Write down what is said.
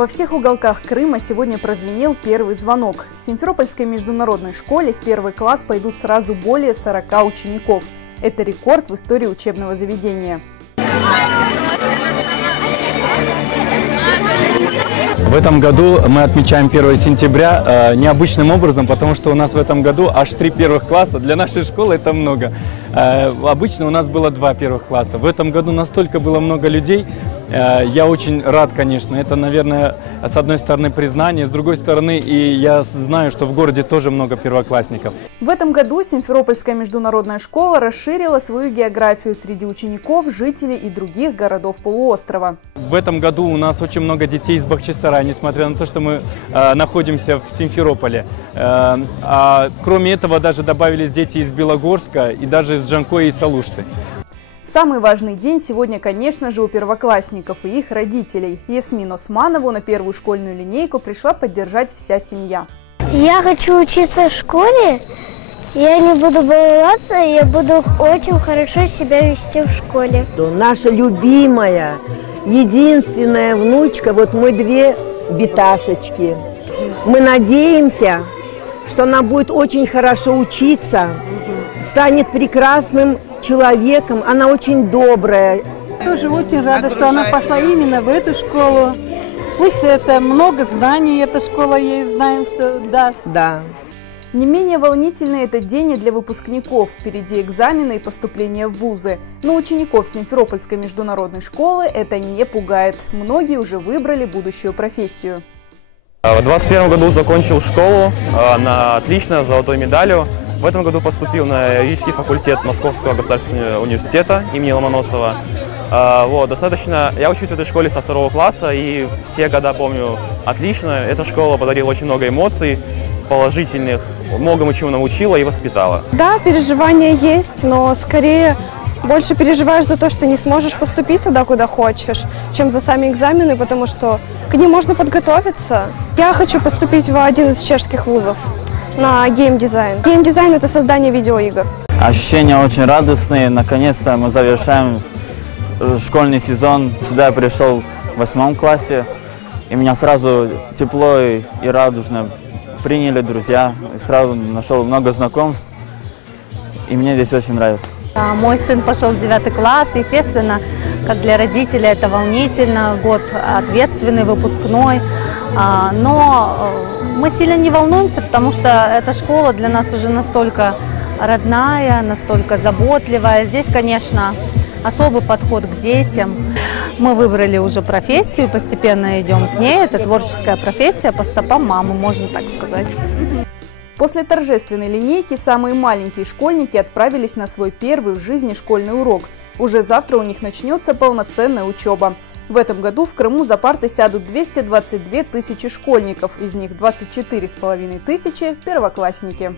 Во всех уголках Крыма сегодня прозвенел первый звонок. В Симферопольской международной школе в первый класс пойдут сразу более 40 учеников. Это рекорд в истории учебного заведения. В этом году мы отмечаем 1 сентября необычным образом, потому что у нас в этом году аж 3 первых класса. Для нашей школы это много. Обычно у нас было 2 первых класса. В этом году настолько было много людей. Я очень рад, конечно. Это, наверное, с одной стороны признание, с другой стороны, и я знаю, что в городе тоже много первоклассников. В этом году Симферопольская международная школа расширила свою географию среди учеников, жителей и других городов полуострова. В этом году у нас очень много детей из Бахчисарая, несмотря на то, что мы находимся в Симферополе. Кроме этого, даже добавились дети из Белогорска и даже из Джанкоя и Салушты. Самый важный день сегодня, конечно же, у первоклассников и их родителей. Ясмину Османову на первую школьную линейку пришла поддержать вся семья. Я хочу учиться в школе, я не буду баловаться, я буду очень хорошо себя вести в школе. Наша любимая, единственная внучка, вот мы 2 биташечки. Мы надеемся, что она будет очень хорошо учиться, станет прекрасным человеком, она очень добрая. Тоже очень рада, что она пошла именно в эту школу. Пусть это много знаний, эта школа ей знаем, что даст. Да. Не менее волнительный этот день и для выпускников. Впереди экзамены и поступление в вузы. Но учеников Симферопольской международной школы это не пугает. Многие уже выбрали будущую профессию. В 2021 году закончил школу на отлично, с золотой медалью. В этом году поступил на юридический факультет Московского государственного университета имени Ломоносова. Я учусь в этой школе со 2 класса и все года помню отлично. Эта школа подарила очень много эмоций положительных, многому чему научила и воспитала. Да, переживания есть, но скорее больше переживаешь за то, что не сможешь поступить туда, куда хочешь, чем за сами экзамены, потому что к ним можно подготовиться. Я хочу поступить в один из чешских вузов на геймдизайн. Геймдизайн – это создание видеоигр. Ощущения очень радостные. Наконец-то мы завершаем школьный сезон. Сюда я пришел в 8 классе, и меня сразу тепло и радужно приняли друзья. И сразу нашел много знакомств, и мне здесь очень нравится. Мой сын пошел в 9 класс. Естественно, как для родителей это волнительно, год ответственный, выпускной. Но мы сильно не волнуемся, потому что эта школа для нас уже настолько родная, настолько заботливая. Здесь, конечно, особый подход к детям. Мы выбрали уже профессию, постепенно идем к ней. Это творческая профессия по стопам мамы, можно так сказать. После торжественной линейки самые маленькие школьники отправились на свой первый в жизни школьный урок. Уже завтра у них начнется полноценная учеба. В этом году в Крыму за парты сядут 222 тысячи школьников, из них 24,5 тысячи – первоклассники.